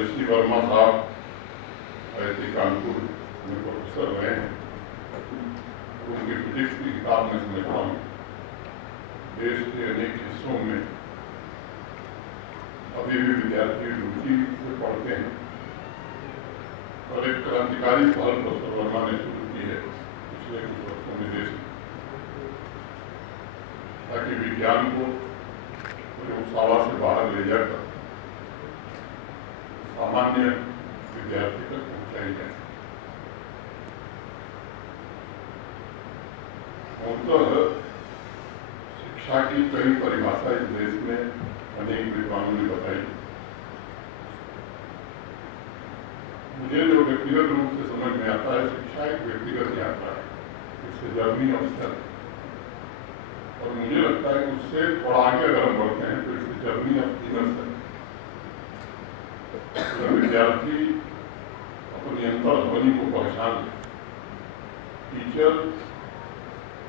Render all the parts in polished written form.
ऋषि वर्मा साहब IIT कानपुर में professor रहे हैं, उनकी फिजिक्स की किताब में समझता हूँ देश के अनेक हिस्सों में अभी भी विद्यार्थी रुचि से पढ़ते हैं और एक क्रांतिकारी पहल प्रोफेसर वर्मा ने शुरू की है पिछले कुछ वर्षों में देश में, ताकि विज्ञान को प्रयोगशाला से बाहर ले जाकर सामान्य विद्यार्थी तक पहुंचाई जाए। शिक्षा की कई परिभाषा इस देश में अनेक विद्वानों ने बताई। मुझे जो व्यक्तिगत रूप से समझ में आता है, शिक्षा एक व्यक्तिगत यात्रा है, इससे जर्नी अवसर, और मुझे लगता है कि उससे थोड़ा आगे अगर हम बढ़ते हैं तो इससे जर्नी ऑफ इनर सेल्फ। विद्यार्थी अपनी अंतर्ध्वनि को पहचान ले, टीचर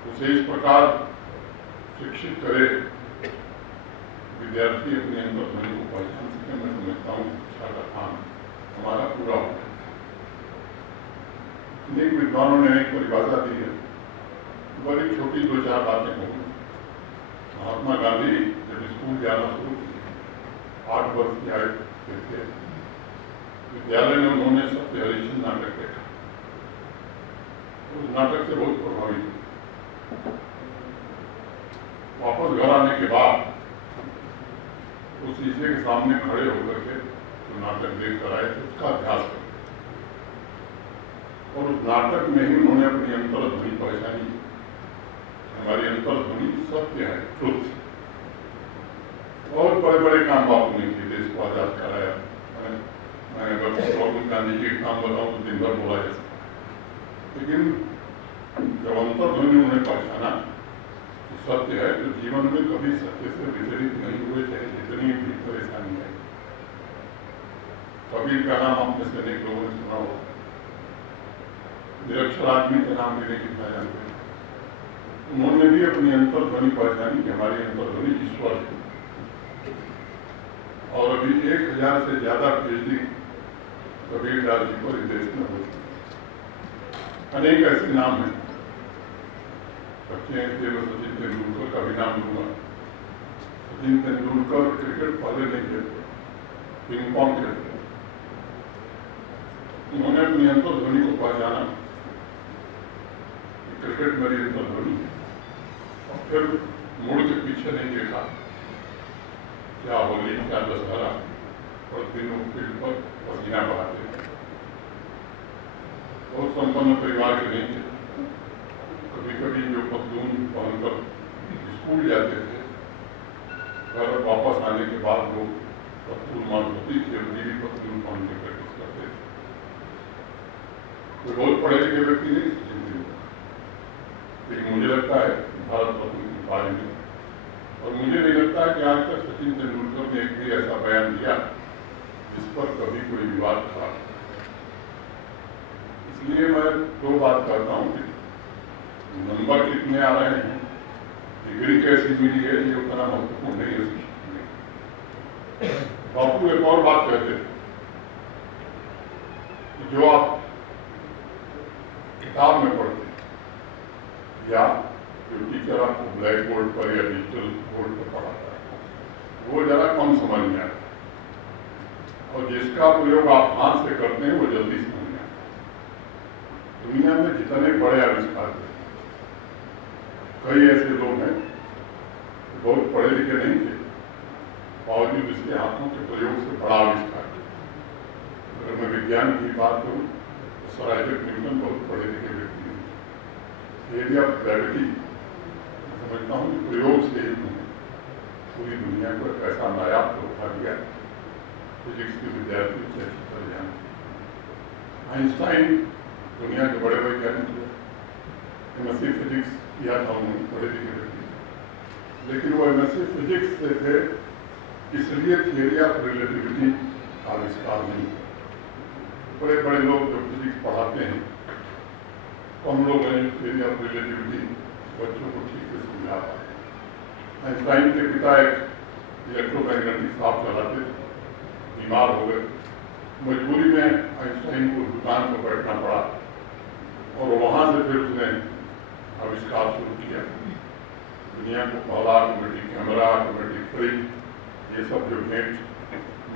उसे इस प्रकार शिक्षित करे विद्यार्थी अपनी अंतर्ध्वनि को पहचान सके। मैं समझता हूँ शिक्षा का काम हमारा पूरा हो गया। अनेक विद्वानों ने एक परिभाषा दी है, बड़ी छोटी 2-4 बातें कहूँ। महात्मा गांधी जब स्कूल जाना शुरू किया, 8 वर्ष की आयु थे, विद्यालय में उन्होंने सत्य हरिश्चंद्र नाटक देखा। उस नाटक से बहुत प्रभावित हुए। वापस घर आने के बाद उस शीशे के सामने खड़े होकर के जो नाटक देख कर आए थे उसका अभ्यास कर, और उस नाटक में ही उन्होंने अपनी अंतर्ध्वनि पहचानी। हमारी अंतर्ध्वनि सत्य है, ट्रुथ। बहुत बड़े बड़े काम बापू ने किए, देश को आजाद कराया। मैं अगर राहुल गांधी जी का काम बताऊं तो दिन भर बोला जा सकता है, लेकिन जब अंतर्ध्वनि उन्हें पहचाना तो सत्य है, तो जीवन में कभी सत्य से विचलित नहीं हुए, चाहे जितनी भी परेशानी है। कबीर का नाम आप में से अनेक लोगों ने सुना होगा, निरक्षर आदमी का नाम भी नहीं कितना जानते हैं। उन्होंने भी अपनी अंतर्ध्वनि पहचानी कि हमारी अंतर्ध्वनि ईश्वर है। और अभी 1000 से ज्यादा PhD कबीरदास जी पर इस देश में हो चुके। अनेक ऐसे नाम हैं, बच्चे हैं, सचिन तेंदुलकर का भी नाम लूंगा। सचिन तेंदुलकर क्रिकेट पहले नहीं खेलते, पिंग पॉन्ग खेलते। उन्होंने अपनी अंतर्ध्वनि को पहचाना, क्रिकेट मेरी अंतर्ध्वनि है, और फिर मुड़ के पीछे नहीं देखा। क्या होली, क्या दशहरा, और तीनों फील्ड पर पसीना बहाते हैं। बहुत संपन्न परिवार के नहीं थे। कभी कभी जो पतलून पहनकर स्कूल जाते थे, घर वापस आने के बाद लोग पतलून मार होती थी और नीली पतलून पहन के प्रैक्टिस करते थे। कोई बहुत पढ़े लिखे व्यक्ति नहीं थे, लेकिन मुझे लगता है भारत रत्न की पारी में, और मुझे नहीं लगता है कि आज तक सचिन तेंदुलकर ने एक भी ऐसा बयान दिया जिस पर कभी कोई विवाद था। इसलिए मैं 2 बात करता हूँ कि नंबर कितने आ रहे हैं, डिग्री कैसी मिली है, ये उतना महत्वपूर्ण नहीं है शिक्षा में। बापू एक और बात कहते थे कि जो आप किताब में पढ़ते या जो टीचर आपको ब्लैक बोर्ड पर या डिजिटल बोर्ड पर पढ़ाता है, वो जरा कम समझ में आता है, और जिसका प्रयोग आप हाथ से करते हैं वो जल्दी समझ में आता है। दुनिया में जितने बड़े आविष्कार थे, कई ऐसे लोग हैं जो बहुत पढ़े लिखे नहीं थे, बावजूद इसके हाथों के प्रयोग से बड़ा आविष्कार किया। अगर मैं विज्ञान की बात करूँ तो सर आइजैक न्यूटन बहुत पढ़े लिखे व्यक्ति हैं। थियरी ऑफ ग्रेविटी समझता हूँ कि प्रयोग से ही पूरी दुनिया को एक ऐसा नायाब तोहफा दिया, फिजिक्स के विद्यार्थी से अच्छी तरह जानते। आइंस्टाइन दुनिया के बड़े वैज्ञानिक थे, MSc फिजिक्स किया था उन्होंने, पढ़े लिखे व्यक्ति, लेकिन वो MSc फिजिक्स से थे इसलिए थियरी ऑफ रिलेटिविटी आविष्कार नहीं। बड़े बड़े लोग जो फिजिक्स पढ़ाते हैं, कम लोग हैं थियरी ऑफ रिलेटिविटी बच्चों को ठीक से समझा पाए। आइंस्टाइन के पिता एक इलेक्ट्रोमैग्नेटिक शॉप चलाते थे, बीमार हो गए, मजबूरी में आइंस्टाइन को दुकान पर बैठना पड़ा और वहाँ से फिर उसने आविष्कार शुरू किया। दुनिया को पहला ऑटोमेटिक कैमरा, ऑटोमेटिक फ्रिज, ये सब जो भेंट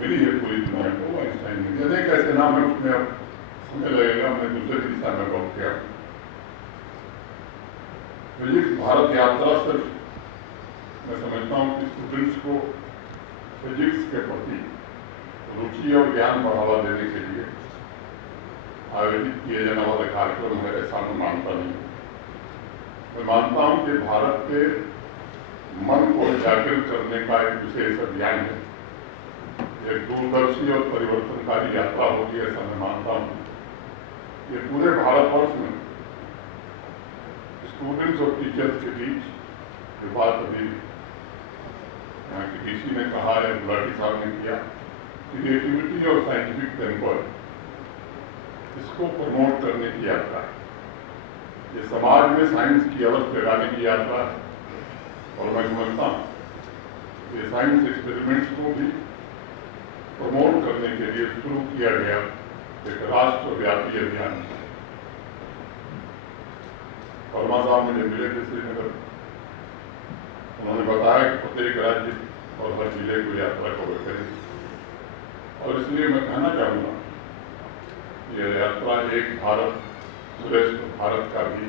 मिली है पूरी दुनिया को, आइंस्टाइन ने दिया। कैसे नाम है उसमें, अब समय लगेगा, मैं दूसरी दिशा में बहुत किया। फिजिक्स भारत यात्रा सिर्फ मैं समझता हूँ कि स्टूडेंट्स को फिजिक्स के प्रति रुचि और ज्ञान बढ़ावा देने के लिए आयोजित किए जाने वाले कार्यक्रम है, ऐसा मैं मानता नहीं। मैं मानता हूँ कि भारत के मन को जागृत करने का एक विशेष अभियान है, एक दूरदर्शी और परिवर्तनकारी यात्रा होगी, ऐसा मैं मानता हूँ। ये पूरे भारतवर्ष में स्टूडेंट्स और टीचर्स के बीच ये बात अभी यहाँ की डीसी ने कहा है, गुलाटी साहब ने किया, क्रिएटिविटी और साइंटिफिक टेम्पर, इसको प्रमोट करने की यात्रा है। ये समाज में साइंस की अलग जगाने की यात्रा है। और मैं समझता हूँ कि साइंस एक्सपेरिमेंट्स को भी प्रमोट करने के लिए शुरू किया गया एक राष्ट्रव्यापी अभियान। वर्मा साहब मुझे मिले थे श्रीनगर, उन्होंने बताया कि प्रत्येक राज्य और हर जिले को यात्रा कवर करें, और इसलिए मैं कहना चाहूँगा यह यात्रा एक भारत श्रेष्ठ भारत का भी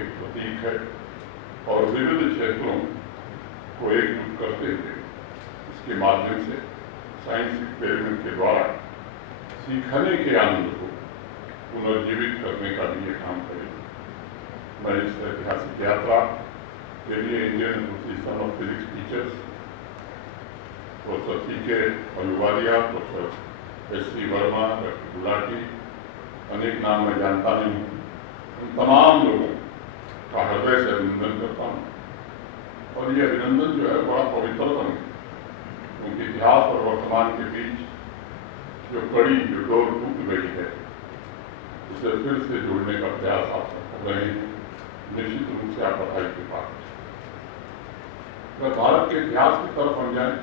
एक प्रतीक है, और विविध क्षेत्रों को एकजुट करते हुए इसके माध्यम से साइंस एक्सपेरिमेंट के द्वारा सीखने के आनंद को पुनर्जीवित करने का भी ये काम करेगा। मैं इस ऐतिहासिक यात्रा के लिए Indian association of physics teachers, professor C.K. Ahluwalia, professor S.C. Verma, doctor Gulati, अनेक नाम मैं जानता नहीं हूँ, उन तमाम लोगों का हृदय से अभिनंदन करता हूँ। और ये अभिनंदन जो है बड़ा पवित्रतम है, क्योंकि इतिहास और वर्तमान के बीच जो कड़ी, जो डोर टूट गई है, उसे फिर से जोड़ने का प्रयास आप सब कर रहे हैं। निश्चित रूप से आप बधाई के पात्र। अगर भारत के इतिहास की तरफ हम जाए,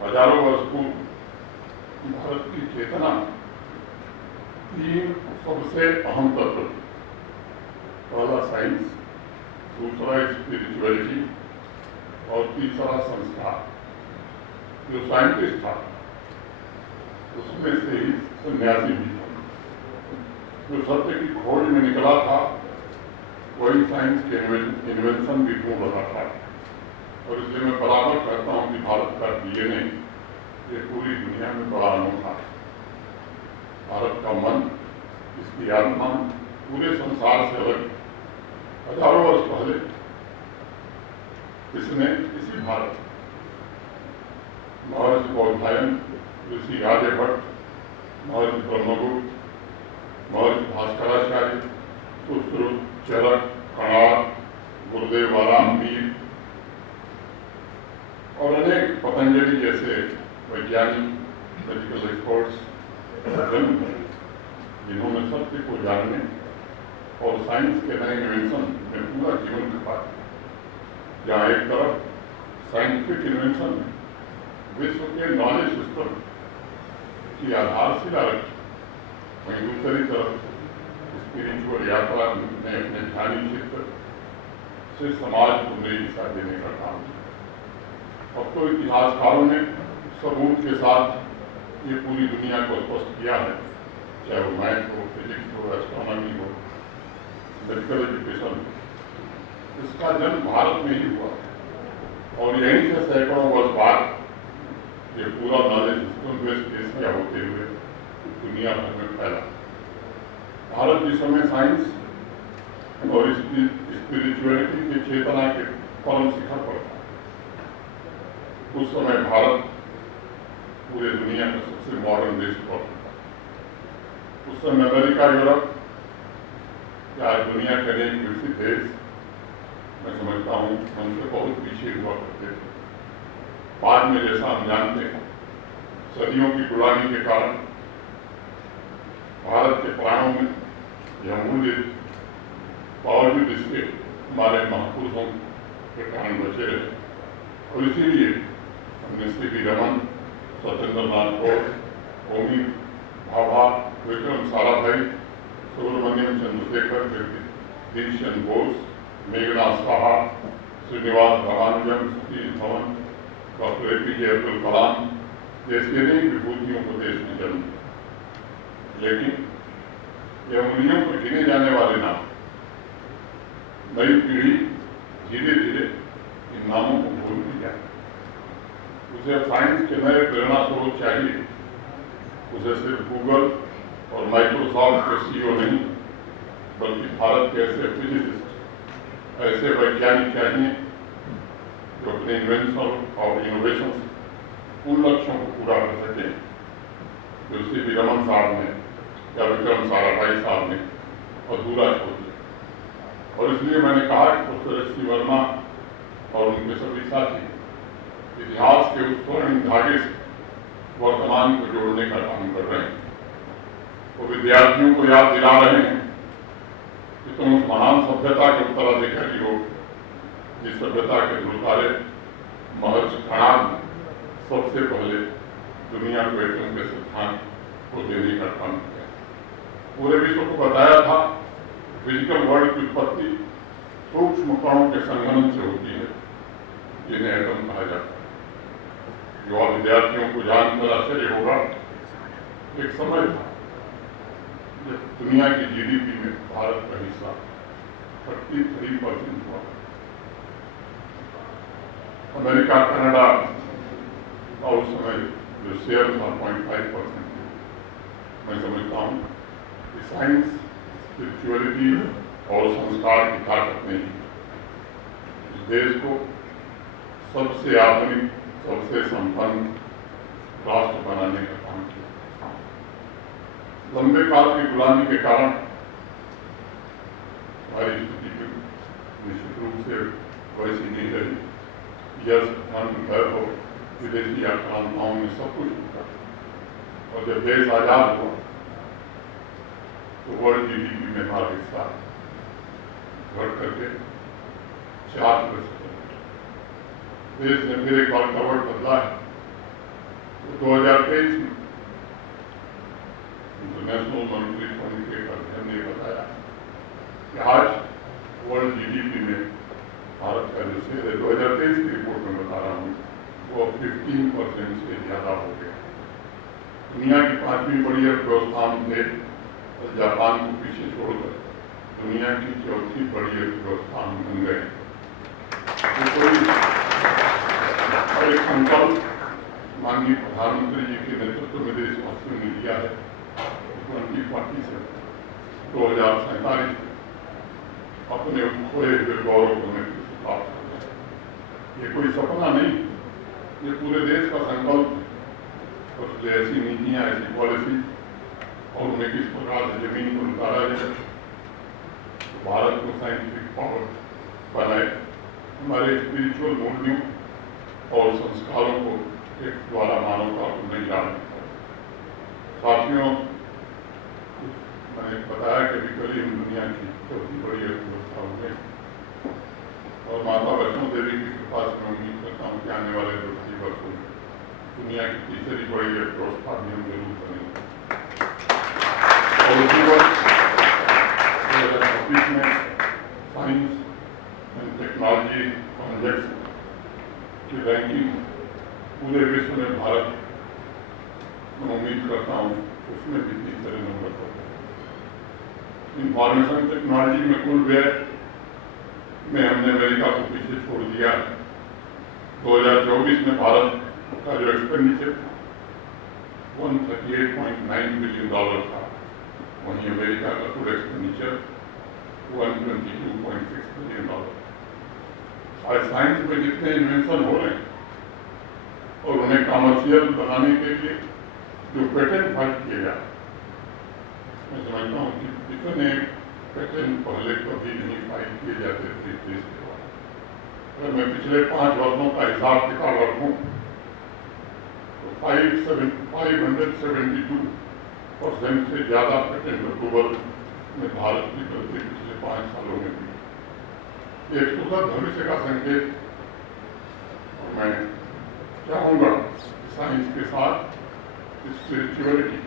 हजारों वर्ष पूर्व भारत की चेतना तीन सबसे अहम तत्व, पहला साइंस, दूसरा स्पिरिचुअलिटी और तीसरा संस्कार। जो साइंटिस्ट था उसमें से ही सन्यासी भी था। जो सत्य की खोज में निकला था वही साइंस के इन्वेंशन भी ढूंढ रहा था। और इसलिए मैं बराबर कहता हूँ कि भारत का DNA ये पूरी दुनिया में बड़ा अनोखा है। भारत का मन, इसकी आत्मा पूरे संसार से अलग। हजारों वर्ष पहले इसने इसी भारत, महर्षि बौधायन, ऋषि आर्यभट्ट, महर्षि ब्रह्मगुप्त, महर्षि भास्कराचार्य, सुश्रुत, चरक, कणाद, गुरुदेव वाराणसी और अनेक पतंजलि जैसे वैज्ञानिक, मेडिकल एक्सपर्ट्स जिन्होंने सत्य को जानने और साइंस के नए इन्वेंशन में पूरा जीवन खपा दिया। जहाँ एक तरफ साइंटिफिक इन्वेंशन विश्व के नॉलेज सिस्टम की आधारशिला रखी, वहीं दूसरी तरफ स्पिरिचुअल यात्रा ने अपने ध्यानी क्षेत्र से समाज को नई दिशा देने का काम किया। अब तो इतिहासकारों ने सबूत के साथ ये पूरी दुनिया को स्पष्ट किया है, चाहे वो मैथ हो, फिजिक्स हो, एस्ट्रोनॉमी हो, मेडिकल एजुकेशन, इसका जन्म भारत में ही हुआ और यहीं से सैकड़ों वर्ष बाद ये पूरा नॉलेज सिस्टम वेस्ट एशिया होते हुए दुनिया भर में फैला। भारत जिस समय साइंस और स्पिरिचुअलिटी की चेतना के परम शिखर पर था, उस समय भारत पूरे दुनिया का सबसे मॉडर्न देश हुआ था। उस समय अमेरिका, यूरोप या दुनिया के अनेक विकसित देश, मैं समझता हूँ, हमसे बहुत पीछे हुआ करते थे। बाद में जैसा हम जानते हैं, सदियों की गुलामी के कारण भारत के प्राणों में यह मूल्य बावजूद इसके हमारे महापुरुषों के कारण बचे रहे। और इसीलिए हमने C.V. रमन, सत्येंद्र नाथ बोस, होमी भाभा, विक्रम साराभाई, सुब्रमण्यम चंद्रशेखर, दिलशन बोस, मेघना साहा, श्रीनिवास रामानुजम, सतीश धवन, डॉक्टर APJ अब्दुल कलाम देश के नई विभूतियों को देश में जन्म दिया। लेकिन ये उंगलियों पर गिने जाने वाले नाम, नई पीढ़ी धीरे धीरे इन नामों को भूलती जाए। उसे साइंस के नए प्रेरणा स्रोत चाहिए। उसे सिर्फ गूगल और माइक्रोसॉफ्ट के CEO नहीं, बल्कि भारत के ऐसे फिजिसिस्ट, ऐसे वैज्ञानिक चाहिए जो अपने इन्वेंशन और इनोवेशन उन लक्ष्यों को पूरा कर सके जो CV रमन साहब ने या विक्रम साराभाई साहब ने अधूरा छोड़ दिया। और इसलिए मैंने कहा कि प्रोफेसर SC वर्मा और उनके सभी साथी इतिहास के उस स्वर्णिम धागे से वर्तमान को जोड़ने का काम कर रहे हैं। वो विद्यार्थियों को याद दिला रहे हैं कि तुम उस महान सभ्यता के उत्तराधिकारी हो जिस सभ्यता के ध्रुवतारे महर्षि कणाद ने सबसे पहले दुनिया को एटम के सिद्धांत को देने का काम किया। पूरे विश्व को बताया था फिजिकल वर्ल्ड की उत्पत्ति सूक्ष्म कणों के संघनन से होती है जिन्हें एटम कहा जाता है। युवा विद्यार्थियों को जानकर आश्चर्य होगा, एक समय था जब दुनिया की GDP में भारत का हिस्सा 33% हुआ। अमेरिका, कनाडा और उस समय जो शेयर था 0.5%। मैं समझता हूँ कि साइंस, स्पिरिचुअलिटी और संस्कार की ताकत ने इस देश को सबसे आधुनिक, सबसे संपन्न राष्ट्र बनाने का काम किया। लंबे काल की गुलामी के कारण हमारी स्थिति निश्चित रूप से वैसी नहीं रही। यह सिद्धांत हो विदेशी आक्रांताओं ने सब कुछ किया और जब देश आजाद हुआ तो वर्ल्ड GDP में हमारा हिस्सा घट करके 4%। देश ने फिर एक बार करवट बदला है। तो 2023 में इंटरनेशनल मॉनिटरी फंड के एक अध्ययन ने बताया कि आज वर्ल्ड GDP में भारत का जो शेयर है 2023 की रिपोर्ट में बता रहा हूँ वो 15% से ज्यादा हो गया। दुनिया की 5वीं बड़ी अर्थव्यवस्था थे और जापान को पीछे छोड़कर दुनिया की 4थी बड़ी अर्थव्यवस्था बन गए। तो एक संकल्प माननीय प्रधानमंत्री जी के नेतृत्व में देशवासियों ने लिया है 2040 से 2047 अपने खोए हुए गौरव को प्राप्त करना है। ये कोई सपना नहीं, ये पूरे देश का संकल्प है। और ऐसी नीतियाँ, ऐसी पॉलिसी और उन्हें किस प्रकार से जमीन पर उतारा जाए तो भारत को साइंटिफिक पावर बनाए, हमारे स्पिरिचुअल मूल्यों और संस्कारों को एक द्वारा मानवता को नहीं जानते। साथियों, मैंने बताया कि अभी कल ही हम दुनिया की 4थी बड़ी अर्थव्यवस्था हो गई और माता वैष्णो देवी की कृपा से मैं उम्मीद करता हूँ कि आने वाले 2-3 वर्षों में दुनिया की 3री बड़ी अर्थव्यवस्था भी हम जरूर करेंगे। और उसी वर्ष 2026 में साइंस एंड टेक्नोलॉजी इंडेक्स की रैंकिंग पूरे विश्व में भारत, मैं उम्मीद करता हूँ उसमें भी 3 नंबर पर। इंफॉर्मेशन टेक्नोलॉजी में कुल व्यय में हमने अमेरिका को पीछे छोड़ दिया। 2024 में भारत का जो एक्सपेंडिचर $138.9 बिलियन था, वहीं अमेरिका का कुल एक्सपेंडिचर $122.6 बिलियन। आज साइंस में जितने इन्वेंशन हो रहे हैं और उन्हें कमर्शियल बनाने के लिए जो पेटेंट फाइल किए जा, मैं समझता हूँ कि इतने पेटेंट पहले कभी नहीं फाइल किए जाते थे देश के बाद। अगर मैं पिछले 5 वर्षों का हिसाब किताब रखूँ तो 572% से ज्यादा पेटेंट अप्रूवल में भारत की गलती पिछले 5 सालों में हुई। एक सुखद भविष्य का संकेत। और मैं चाहूँगा साइंस के साथ स्पिरिचुअलिटी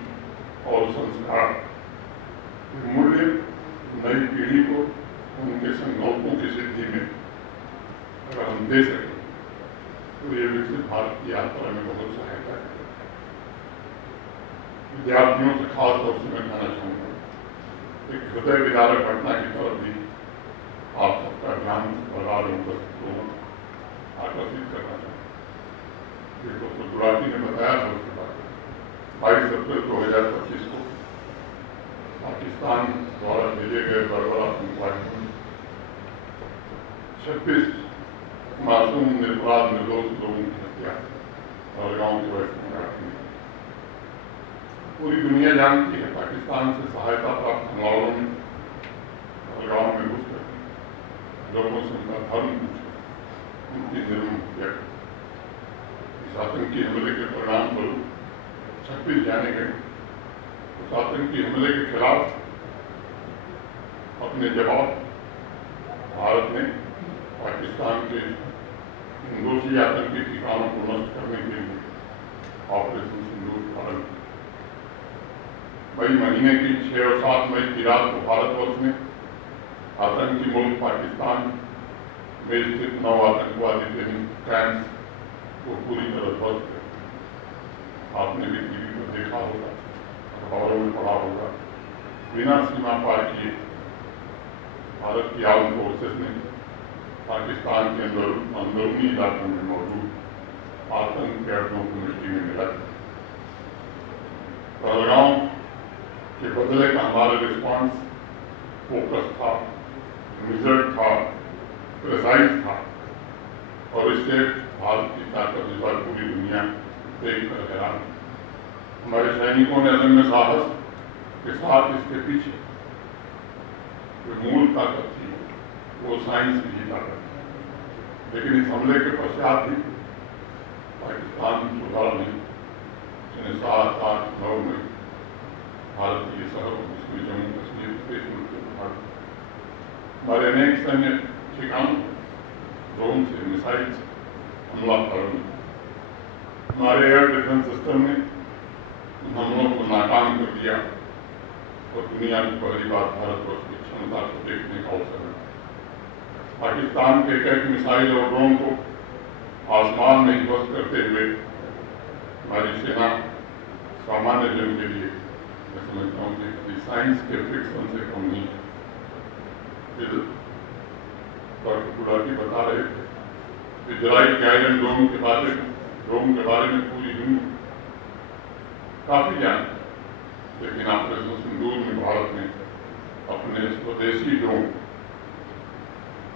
और संस्कार मूल्य नई पीढ़ी को उनके संकल्पों की सिद्धि में अगर हम दे सकें तो ये विकसित भारत की यात्रा में बहुत सहायता है। विद्यार्थियों से खास तौर से मैं कहना चाहूँगा एक हृदय विदारक घटना की तरफ भी आप सबका ध्यान बरकरार आकर्षित करना चाहूँगा। ये डॉक्टर गुलाटी ने बताया था उसके बाद 22 अप्रैल 2025 को पाकिस्तान द्वारा भेजे गए बरबरा आतंकवादियों 26 मासूम निर्पराध निर्दोष लोगों की हत्या और गाँव के वैसे पूरी दुनिया जानती है पाकिस्तान से सहायता प्राप्त हमलावरों ने और गाँव में घुसकर लोगों से उनका धर्म पूछा, उनकी निर्मम हत्या। इस आतंकी हमले के परिणाम स्वरूप 26 जाने गए। उस आतंकी हमले के खिलाफ अपने जवाब भारत ने पाकिस्तान के दोषी आतंकी ठिकानों को नष्ट करने के लिए ऑपरेशन सिंदूर पालन किया। मई महीने की 6 और 7 मई की रात को भारतवर्ष ने आतंकी मुल्क पाकिस्तान में स्थित 9 आतंकवादी ट्रेनिंग कैंप को पूरी तरह ध्वस्त किया। आपने भी टीवी पर देखा होगा, अखबारों में पढ़ा होगा। बिना सीमा पार किए भारत की आर्म फोर्सेस ने पाकिस्तान के अंदरूनी इलाकों में मौजूद आतंक कैंपों को मिट्टी में मिला। पहलगाम के बदले का हमारा रिस्पॉन्स फोकस था, रिजल्ट था, प्रिसाइज था और इससे भारत की ताकत इस बार पूरी दुनिया देख कर हैरान। हमारे सैनिकों ने अदम्य साहस के साथ इसके पीछे जो मूल ताकत थी वो साइंस की ही ताकत थी। लेकिन इस हमले के पश्चात भी पाकिस्तान सुधार नहीं। 7, 8, 9 में भारत के शहर जिसमें जम्मू कश्मीर प्रदेश में हमारे अनेक सैन्य ठिकानों ड्रोन से मिसाइल से हमला कर हमारे एयर डिफेंस सिस्टम ने हमलों को नाकाम कर दिया और दुनिया की पहली बार भारतवर्ष की क्षमता को देखने का अवसर मिला। पाकिस्तान के एक मिसाइल और ड्रोन को आसमान में ध्वस्त करते हुए हमारी सेना सामान्य जन के लिए मैं समझता हूँ कि साइंस के फ्रिक्शन से कम नहीं है। डॉक्टर गुलाटी बता रहे थे कि इजराइल के आयरन ड्रोन के बारे में पूरी दुनिया काफी जान, लेकिन ऑपरेशन सिंदूर में भारत ने अपने स्वदेशी ड्रोन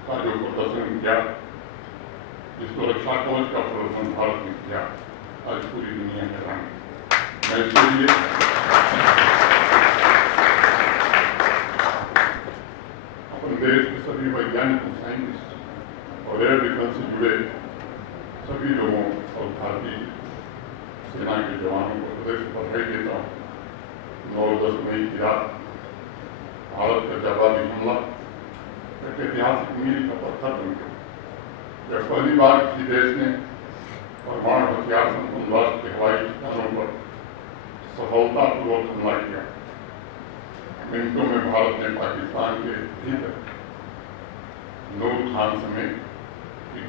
का जो प्रदर्शन किया, जिसको रक्षा कवच का प्रदर्शन भारत ने किया, आज पूरी दुनिया हैरान। मैं इसलिए अपने देश के सभी वैज्ञानिकों, साइंटिस्ट और एयर डिफेंस से जुड़े सभी लोगों और भारतीय सेना के जवानों को हृदय से बधाई देता हूँ। 9 और 10 मई की रात भारत का जवाबी हमला एक ऐतिहासिक मील का पत्थर बन गया। जब पहली बार किसी देश ने परमाणु हथियार संपन्न राष्ट्र के हवाई ठिकानों पर सफलतापूर्वक हमला किया। मिनटों में भारत ने पाकिस्तान के भीतर नूर खान समेत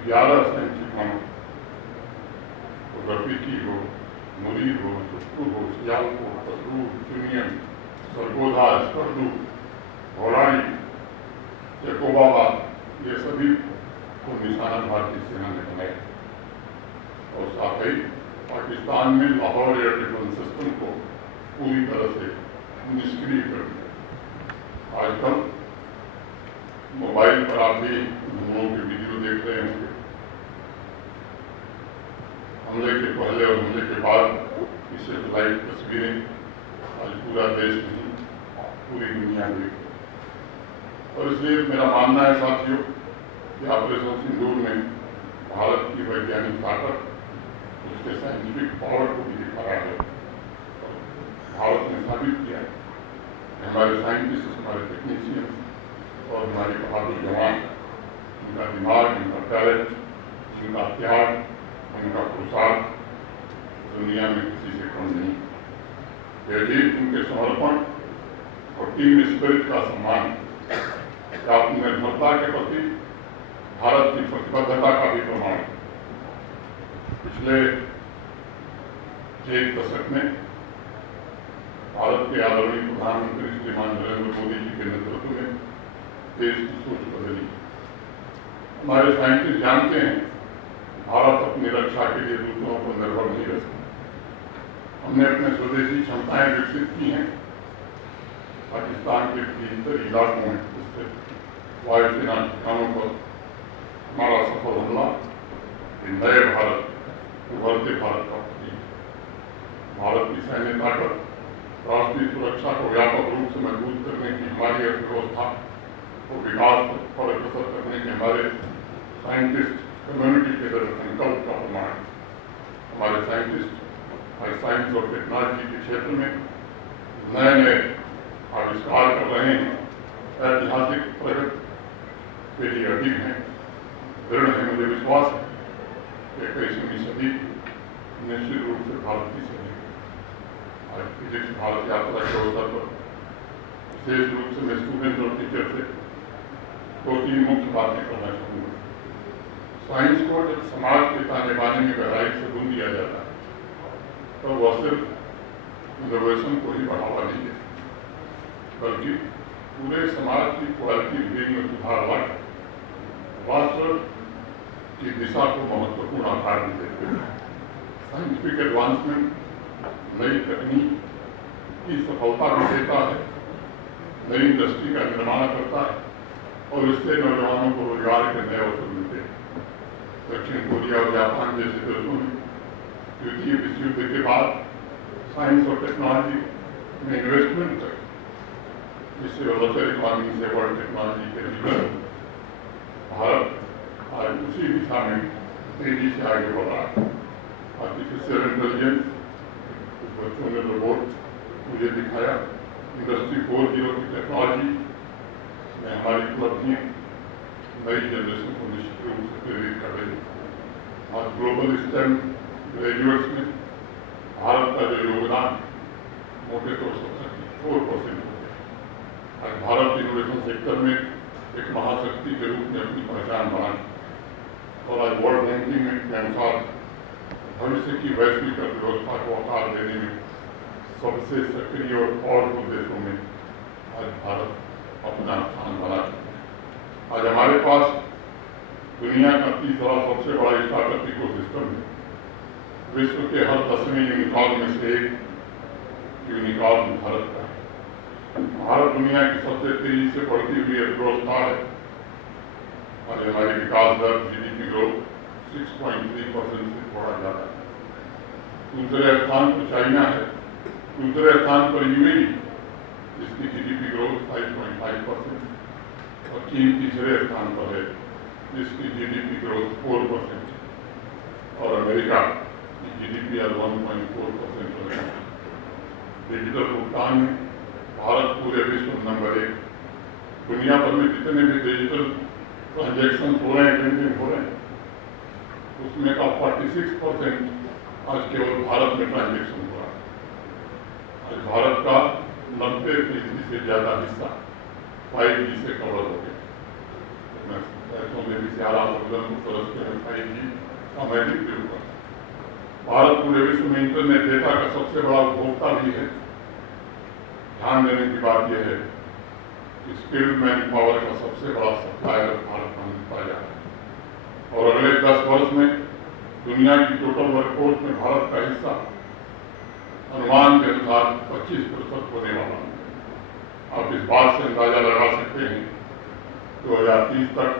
11 सैन्य ठिकानों रफीकी हो, मुरीद हो, सुप्पू हो, सियालकोट, कसरूर, चुनियन, सरगोधा, स्कर्दू, घोड़ाई, जकोबाबाद, ये सभी को निशाना भारतीय सेना ने बनाया और साथ ही पाकिस्तान में लाहौर एयर डिफेंस सिस्टम को पूरी तरह से निष्क्रिय कर दिया। आजकल मोबाइल पर आप भी हमलों के वीडियो देख रहे होंगे। हमले के पहले और हमले के बाद की सैटेलाइट तस्वीरें आज पूरा देश नहीं, पूरी दुनिया देख। और इसलिए मेरा मानना है साथियों कि ऑपरेशन सिंदूर में भारत की वैज्ञानिक ताकत, उसके साइंटिफिक पावर को भी दिखाया है। भारत ने साबित किया है कि हमारे साइंटिस्ट, हमारे टेक्नीशियंस और हमारे बहादुर जवान, उनका दिमाग, उनका टैलेंट, उनका त्याग, उनका पुरुषार्थ दुनिया में किसी से कम नहीं। यह जीत उनके समर्पण और टीम स्पिरिट का सम्मान, आत्मनिर्भरता के प्रति भारत की प्रतिबद्धता का भी प्रमाण। पिछले एक दशक में भारत के आदरणीय प्रधानमंत्री श्रीमान नरेंद्र मोदी जी के नेतृत्व में देश की सोच बदली। हमारे साइंटिस्ट जानते हैं भारत अपनी रक्षा के लिए दूसरों पर निर्भर नहीं रह सकता। हमने अपने स्वदेशी क्षमताएं विकसित की हैं। पाकिस्तान के भीतर इलाकों में वायुसेना ठिकानों पर हमारा सफल हमला नए भारत, उभरते भारत का प्रतीक। भारत की सैन्य ताकत, राष्ट्रीय सुरक्षा को व्यापक रूप से मजबूत करने की हमारी अर्थव्यवस्था को विकास पर अग्रसर करने के हमारे साइंटिस्ट कम्युनिटी के दृढ़ संकल्प का प्रमाण। हमारे साइंटिस्ट आज साइंस और टेक्नोलॉजी के क्षेत्र में नए नए आविष्कार कर रहे हैं। ऐतिहासिक प्रगति के लिए अधिक हैं। दृढ़ है, मुझे विश्वास है कि 21वीं सदी निश्चित रूप से भारत की सदी। आज फिजिक्स भारत यात्रा के अवसर पर विशेष रूप से मैं स्टूडेंट और टीचर से 2-3 मुख्य बातें करना चाहूँगा। साइंस को जब समाज के ताने बाने में गहराई से बुन दिया जाता है तो वह सिर्फ इनोवेशन को ही बढ़ावा नहीं देता, बल्कि पूरे समाज की क्वालिटी लिविंग में सुधार लाकर राष्ट्र की दिशा को महत्वपूर्ण आकार भी देते हैं। साइंटिफिक एडवांसमेंट नई तकनीक की सफलता भी देता है, नई इंडस्ट्री का निर्माण करता है और इससे नौजवानों को रोजगार के नए अवसर मिलते हैं। दक्षिण कोरिया और जापान जैसे देशों में द्वितीय विश्व युद्ध के बाद साइंस और टेक्नोलॉजी में इन्वेस्टमेंट तक, जिससे वेलफेयर इकोनॉमी से वर्ल्ड टेक्नोलॉजी के लिए भारत आज उसी दिशा में तेजी से आगे बढ़ रहा है। आर्टिफिशियल इंटेलिजेंस, कुछ बच्चों ने रोबोट मुझे दिखाया, इंडस्ट्री 4.0 की टेक्नोलॉजी में हमारी उपलब्धियाँ नई जनरेशन को निश्चित रूप से प्रेरित कर रही है। आज ग्लोबल स्टेम ग्रेजुएट्स में भारत का जो योगदान मोटे तौर पर 4% हो गया। आज भारत इनोवेशन सेक्टर में एक महाशक्ति के रूप में अपनी पहचान बनाई और आज वर्ल्ड बैंकिंग के अनुसार भविष्य की वैश्विक अर्थव्यवस्था को आकार देने में सबसे सक्रिय और पावरफुल देशों में आज भारत अपना स्थान बना चुका है। आज हमारे पास दुनिया का तीसरा सबसे बड़ा स्टार्टअप इकोसिस्टम है। विश्व के हर 10वें यूनिकॉर्न में से एक यूनिकॉर्न भारत का है। भारत दुनिया की सबसे तेजी से बढ़ती हुई अर्थव्यवस्था है और हमारी विकास दर जीडीपी ग्रोथ 6.3% से थोड़ा ज्यादा है। दूसरे स्थान पर चाइना है, दूसरे स्थान पर यूएई जिसकी जीडीपी ग्रोथ 5.5% और चीन तीसरे स्थान पर है जिसकी जीडीपी ग्रोथ 4% और अमेरिका की जीडीपी आज 1.4% है। डिजिटल भुगतान में भारत पूरे विश्व में नंबर 1। दुनिया भर में जितने भी डिजिटल ट्रांजेक्शन हो रहे हैं, लेनदेन हो रहे हैं, उसमें का 46% आज केवल भारत में ट्रांजेक्शन हो रहा है। आज भारत का 90% से ज्यादा हिस्सा 5G से कवर हो गया। ऐसों में भी सारा समझते हैं 5G सामैजिक के ऊपर। भारत पूरे विश्व में इंटरनेट डेटा का सबसे बड़ा उपभोक्ता भी है। ध्यान देने की बात यह है कि स्किल्ड मैन पावर का सबसे बड़ा सप्लायर भारत बनता जा रहा है और अगले 10 वर्ष में दुनिया की टोटल वर्कफोर्स में भारत का हिस्सा अनुमान के अनुसार 25% होने वाला है। आप इस बात से अंदाजा लगा सकते हैं 2030 तक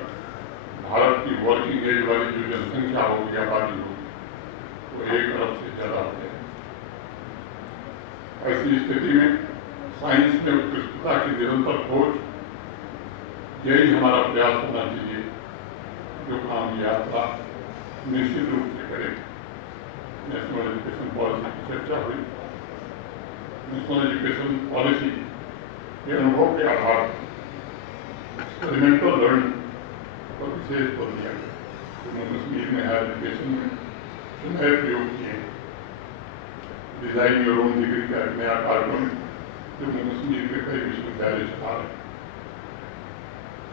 भारत की वर्किंग एज वाली जो जनसंख्या होगी, आबादी होगी, वो 1 अरब से ज्यादा हो जाएगी। ऐसी स्थिति में साइंस में उत्कृष्टता की निरंतर खोज यही हमारा प्रयास होना चाहिए, जो काम यात्रा निश्चित रूप से करें। नेशनल एजुकेशन पॉलिसी की चर्चा हुई। नेशनल एजुकेशन पॉलिसी के अनुभव के आधार पर एक्सपेरिमेंटल लर्निंग पर विशेष बल दिया गया। जम्मू कश्मीर में हायर एजुकेशन में नए प्रयोग किए। डिजाइन योर ओन डिग्री का एक नया कार्यक्रम जम्मू कश्मीर के कई विश्वविद्यालय चला रहे।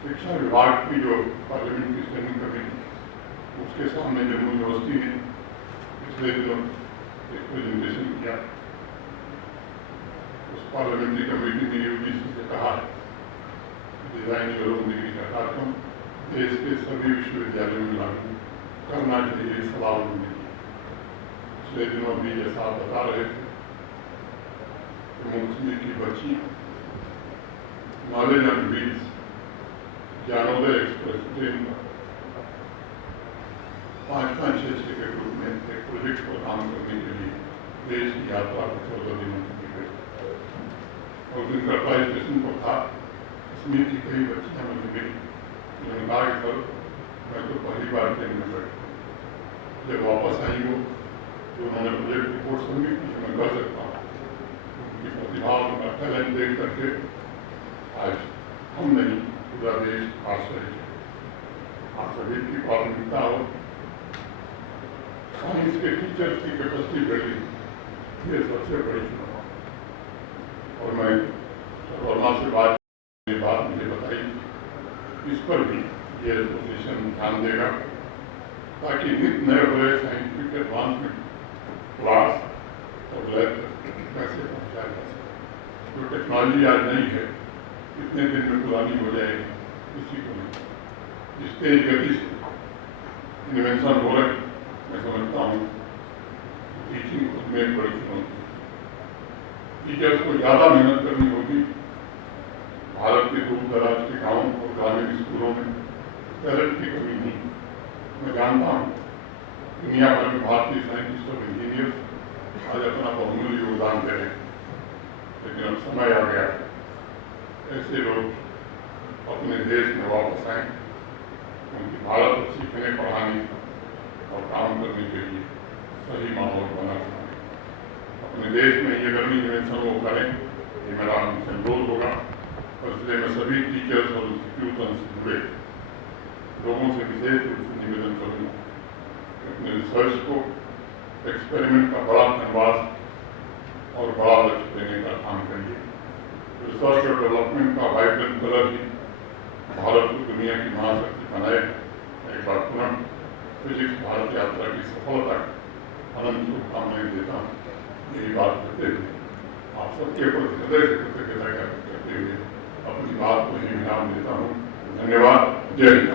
शिक्षा विभाग की जो पार्लियामेंट्री स्टैंडिंग कमेटी, उसके सामने जम्मू यूनिवर्सिटी ने पिछले दिनों एक प्रेजेंटेशन किया। उस पार्लियामेंट्री कमेटी ने यूजीसी से कहा डिजाइन योर ओन डिग्री का कार्यक्रम देश के सभी विश्वविद्यालयों में लागू करना चाहिए, सलाह उन्होंने की। पिछले दिनों भी जैसा आप बता रहे थे, जम्मू कश्मीर की बच्ची knowledge and wheels Gyanodaya express train पर 5-5, 6-6 के ग्रुप में एक प्रोजेक्ट पर काम करने के लिए देश की यात्रा को 14 दिनों की गई। और दिन कटरा स्टेशन पर था, कश्मीर की कई बच्चियां मुझे मिली। उन्होंने कहा कि सर मैं तो पहली बार ट्रेन में बैठी, जब वापस आई हो तो उन्होंने प्रोजेक्ट रिपोर्ट सबमिट की, मैं कर सकता हूँ। उनकी प्रतिभा, उनका टैलेंट देख करके आज हम नहीं पूरा देश आश्चर्य। आप सभी की प्राथमिकता हो साइंस के टीचर्स की कैपेसिटी बिल्डिंग, ये सबसे बड़ी चुनौती। और मैं वर्मा से बात मुझे बताई, इस पर भी ये एसोसिएशन ध्यान देगा ताकि नित नए हुए साइंटिफिक एडवांसमेंट क्लास और लैब कैसे पहुँचाया जा सके। जो टेक्नोलॉजी आज नहीं है, कितने दिन में पुरानी हो जाएगी किसी को नहीं। जिस तेज गति से इन्वेंशन हो रहे, मैं समझता हूँ टीचिंग खुद में एक बड़ी चुनौती। टीचर्स को ज़्यादा मेहनत करनी होगी। भारत के दूर दराज के गाँव और ग्रामीण स्कूलों में टैलेंट की कमी नहीं। मैं जानता हूँ दुनिया भर में भारतीय साइंटिस्ट और इंजीनियर्स आज अपना बहुमूल्य योगदान दे रहे हैं, लेकिन अब समय आ गया ऐसे लोग अपने देश में वापस आए, उनकी भारत को सीखने, पढ़ाने और काम करने के लिए सही माहौल बना सकें। अपने देश में ये अगर इन्वेंशन वो करें, ये मेरा उनसे अनुरोध होगा। और इसलिए मैं सभी टीचर्स और इंस्टीट्यूशन से जुड़े लोगों से विशेष रूप से निवेदन करूँगा कि अपने रिसर्च को एक्सपेरिमेंट का बड़ा कैनवास और बड़ा लक्ष्य देने का काम करिए। रिसर्च और डेवलपमेंट का वाइब्रेंट कलर ही भारत को दुनिया की महाशक्ति बनाए। एक बार पुनः फिजिक्स भारत यात्रा की सफलता अनंत शुभकामनाएं देता हूँ। यही बात करते हुए आप सबके प्रति हृदय से कृतज्ञता करते हुए अपनी बात को ही विराम देता हूँ। धन्यवाद। जय हिंद।